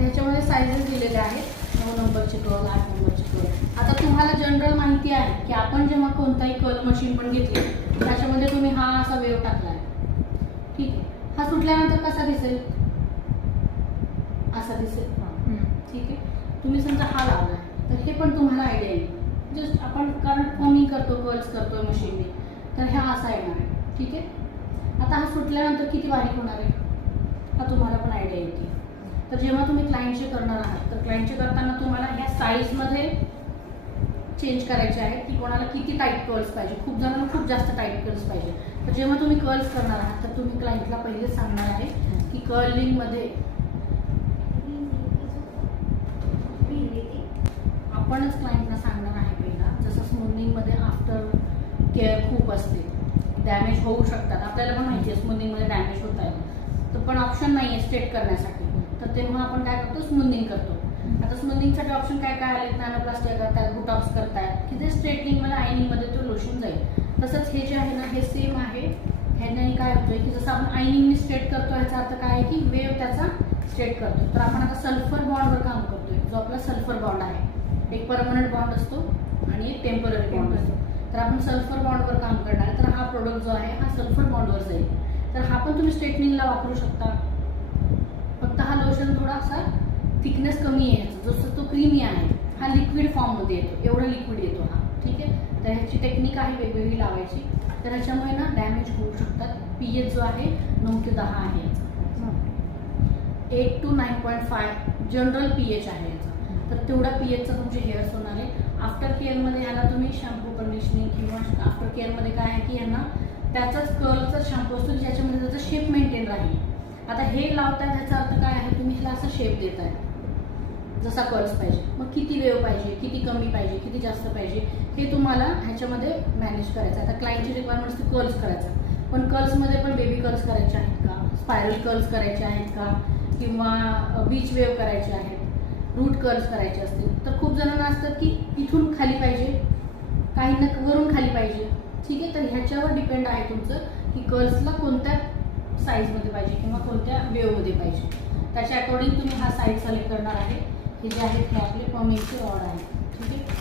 ह्याच्यामध्ये साईजेस दिलेले आहेत, 9 नंबरचे कर्ल, 8 नंबरचे कर्ल. आता तुम्हाला जनरल माहिती आहे की आपण जेव्हा कोणताही कर्ल मशीन पण घेतली त्याच्यामध्ये तुम्ही हा असा वेव टाकला आहे, ठीक आहे. हा सुटल्यानंतर कसा दिसेल, असा दिसेल, ठीक आहे. तुम्ही समजा हा लावला आहे तर हे पण तुम्हाला आयडिया येईल. जस्ट आपण कारण कमी करतो, कर्ल्स करतो मशीनने, तर ह्या असा येणार आहे, ठीक आहे. आता हा सुटल्यानंतर किती बारीक होणार आहे हा तुम्हाला पण आयडिया येते. तर जेव्हा तुम्ही क्लायंटचे करणार आहात तर क्लायंटचे करताना तुम्हाला ह्या साईजमध्ये चेंज करायचे आहे की कोणाला किती टाईट कर्ल्स पाहिजे. खूप जणांना खूप जास्त टाईट कर्ल्स पाहिजे. तर जेव्हा तुम्ही कर्ल्स करणार आहात तर तुम्ही क्लायंटला पहिले सांगणार आहे की कर्लिंगमध्ये आपणच क्लायंटला सांगणार आहे पहिला. जसं स्मूथनिंगमध्ये आफ्टर केअर खूप असते, डॅमेज होऊ शकतात, आपल्याला पण माहिती आहे स्मूथनिंगमध्ये डॅमेज होत आहे, तर पण ऑप्शन नाही आहे स्ट्रेट करण्यासाठी. तर तेव्हा आपण काय करतो, स्मूथनिंग करतो. आता स्मूथनिंगसाठी ऑप्शन काय काय आले, नॅनोप्लास्टिक करतात, बुटॉक्स करतायत की ते स्ट्रेटनिंगमध्ये आयनिंगमध्ये तो लोशन जाईल. तसंच हे जे आहे ना हे सेम आहे. ह्याने काय होतोय की जसं आपण आयनिंगने स्ट्रेट करतो ह्याचा अर्थ काय आहे की वेव त्याचा स्ट्रेट करतो. तर आपण आता सल्फर बॉन्डवर काम करतोय, जो आपला सल्फर बॉन्ड आहे. एक परमनंट बॉन्ड असतो आणि एक टेम्पररी बॉन्ड असतो. तर आपण सल्फर बॉन्डवर काम करणार. तर हा प्रोडक्ट जो आहे हा सल्फर बॉन्डवर जाईल. तर हा पण तुम्ही स्ट्रेटनिंगला वापरू शकता. फक्त हा लोशन थोडासा थिकनेस कमी आहे ह्याचा, जसं तो क्रीमी आहे, हा लिक्विड फॉर्ममध्ये येतो, एवढं लिक्विड येतो हा, ठीक आहे. तर ह्याची टेक्निक आहे वेगवेगळी लावायची. तर ह्याच्यामुळे ना डॅमेज होऊ शकतात. पीएच जो आहे 9 ते 10 आहे याचा, 8 to 9.5 जनरल पीएच आहे याचा. तर तेवढा पीएचचा तुमचे हेअर्स होणार आहे. आफ्टर केअरमध्ये याला तुम्ही शॅम्पू कंडिशनिंग किंवा आफ्टर केअरमध्ये काय आहे की यांना त्याचाच कर्लचा शॅम्पू असतो ज्याच्यामध्ये त्याचा शेप मेंटेन राहील. आता हे लावतायत ह्याचा अर्थ काय आहे, तुम्ही ह्याला असा शेप देताय जसा कर्ल्स पाहिजे. मग किती वेव पाहिजे, किती कमी पाहिजे, किती जास्त पाहिजे हे तुम्हाला ह्याच्यामध्ये मॅनेज करायचं. आता क्लायंटची रिक्वायरमेंट असते कर्ल्स करायचा, पण कर्ल्समध्ये पण बेबी कर्ल्स करायचे आहेत का, स्पायरल कर्ल्स करायचे आहेत का, किंवा बीच वेव करायचे आहेत, रूट कर्ल्स करायचे असतील. तर खूप जणांना असतात की इथून खाली पाहिजे, काहींना वरून खाली पाहिजे, ठीक आहे. तर ह्याच्यावर डिपेंड आहे तुमचं की कर्ल्सला कोणत्या साईजमध्ये पाहिजे किंवा कोणत्या वेवमध्ये पाहिजे. त्याच्या अकॉर्डिंग तुम्ही हा साईज सिलेक्ट करणार आहे. हे जे आहेत हे आपले पमिंगचे रॉड आहेत, ठीक आहे.